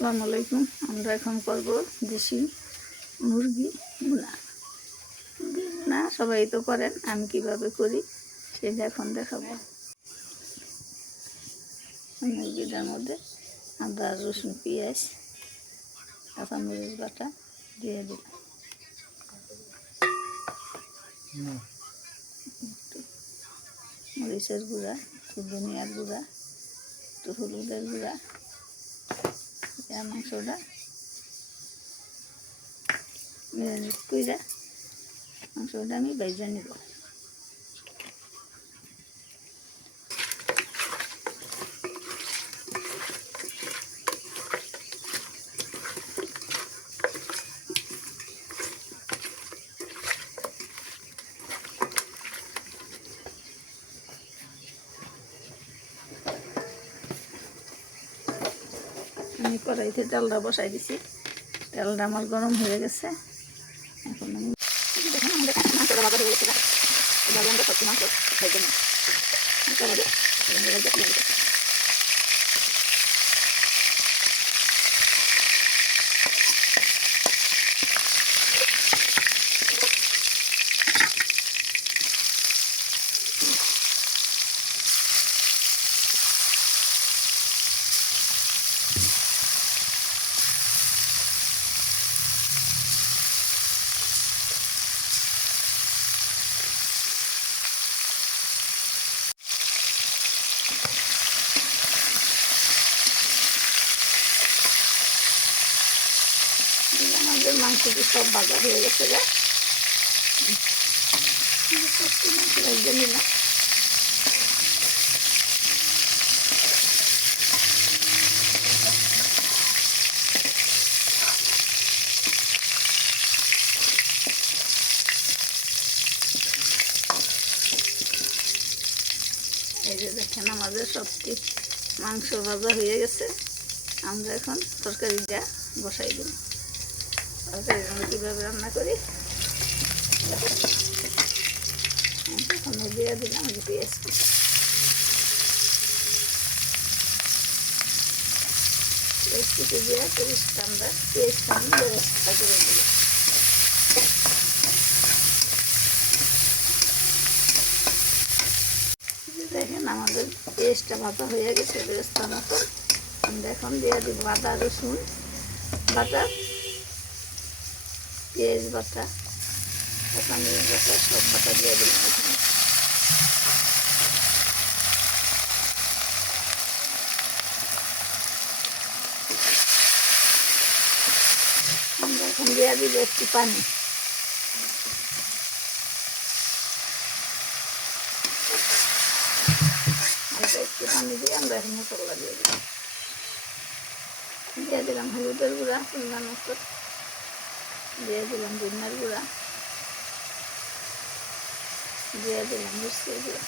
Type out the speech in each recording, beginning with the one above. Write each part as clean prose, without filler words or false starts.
আসসালামু আলাইকুম। আমরা এখন করব দেশি মুরগি ভুনা। মুরগি ভুনা সবাই তো করেন, আমি কিভাবে করি সেটা এখন দেখাবো। মুরগিটার মধ্যে আদা রসুন পেঁয়াজ কাঁচামরিচ বাটা দিয়ে দিলাম, একটু মরিচের গুঁড়া, একটু ধনিয়ার গুঁড়া, একটু হলুদের গুঁড়া, মাংসটা ম্যারিনেট করে মাংসটা আমি ভেজে নিব। আমি কড়াইতে তেলটা বসাই দিছি, তেলটা আমার গরম হয়ে গেছে। এখন আমি দেখুন আমাদের মাংসটা ভাজা হয়ে গেছে, এভাবে আমরা সবজি মাংস ভেজে নিই। আমাদের মাংসটি সব ভাজা হয়ে গেছে, মাংস ভেজে নিলাম। এই যে দেখেন আমাদের সবটি মাংস ভাজা হয়ে গেছে। আমরা এখন তরকারিটা বসাই দিই। তরকারি আমরা কীভাবে রান্না করি এখন দিয়ে দিলাম পেঁয়াজ কুচি। পেঁয়াজ কুচি দিয়ে পেঁয়াজটা আমরা ব্যবস্থা করে দিলাম। দেখেন আমাদের পেঁয়াজটা ভাজা হয়ে গেছে ব্যবস্থা মতো। আমরা এখন দিয়ে দিব আদা রসুন বাটা, পেঁয়াজ বাটা, কাঁচামরিচ বাটা, সব বাটা দিয়ে দিলাম এখানে। আমরা এখন দিয়ে দিব একটু পানি। একটু পানি দিয়ে আমরা এখন মশলা দিয়ে দিলাম। দিয়ে দিলাম হলুদের গুঁড়া পরিমাণ মতো, দিয়ে দিলাম ধনিয়ার গুঁড়া, দিয়ে দিলাম মিষ্টির গুঁড়া।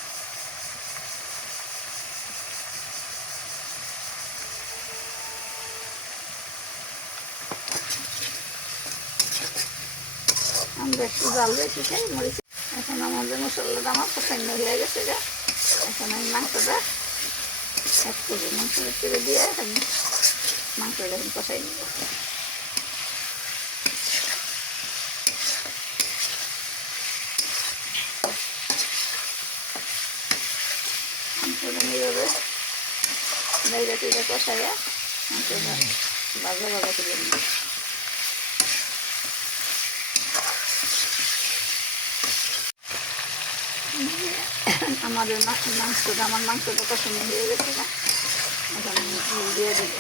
আমরা একটু জাল বেশি খাই মরিচ। এখন আমাদের মশলাটা আমার পছন্দ হয়ে গেছে। এখন আমি মাংসটা এক করে মাংসটা তেলে দিয়ে আমি মাংসটা এখন কষাই নেব। মাংসটা এইভাবে বাইরে টিরে কষাইয়া মাংসটা ভাজা ভাজা করে নেব। আমার মাংসটা পছন্দ হয়ে গেছে না, এখন ঝোল দিয়ে দেবো।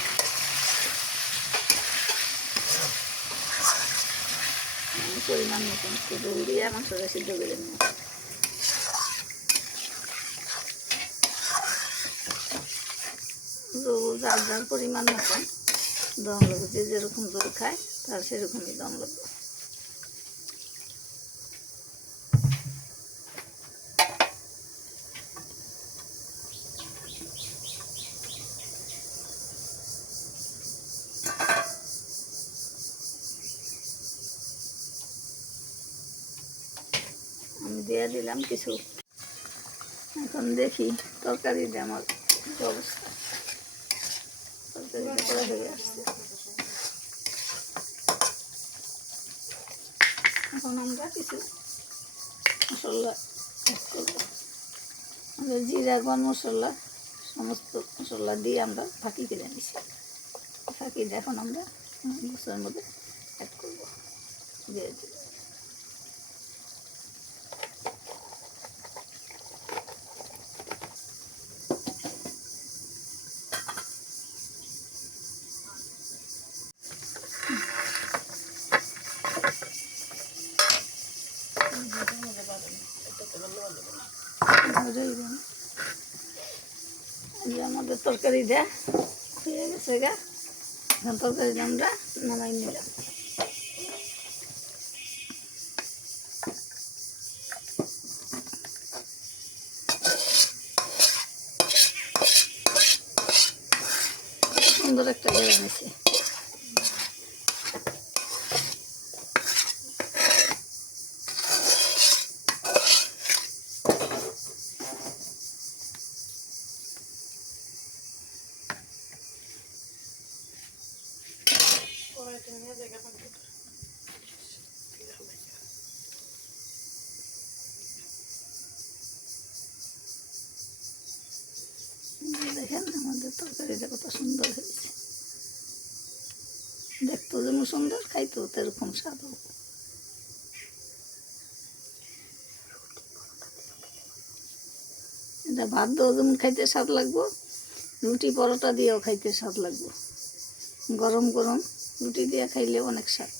পরিমাণ মতন একটু ঝোল দিয়ে মাংসটা সিদ্ধ করে নেব। ঝোল যার যার পরিমাণ মতন দম লাগবে, যে যেরকম ঝোল খায় তার সেরকমই দম লাগবে। আমি দিয়ে দিলাম কিছু। এখন দেখি তরকারিটা আমার অবস্থা, তরকারিটা করা হয়ে আসছে। এখন আমরা কিছু মশলা অ্যাড করবো। আমরা জিরা গরম মশলা সমস্ত মশলা দিয়ে আমরা ফাঁকি করে নিছি। ফাঁকি দিয়ে এখন আমরা গোসের মধ্যে অ্যাড করবো। দিয়ে দিই আমাদের তরকারি দেয়া হয়ে গেছে গা। এখন তরকারি আমরা নামাই নিলাম। সুন্দর একটা গরম আছে। দেখেন আমাদের তরকারিটা কত সুন্দর হয়েছে। দেখতেও যেমন সুন্দর, খাইতেও তো এরকম স্বাদ হবে। এটা ভাত দিয়েও যেমন খাইতে স্বাদ লাগবো, রুটি পরোটা দিয়েও খাইতে স্বাদ লাগবো। গরম গরম রুটি দিয়ে খাইলে অনেক স্বাদ।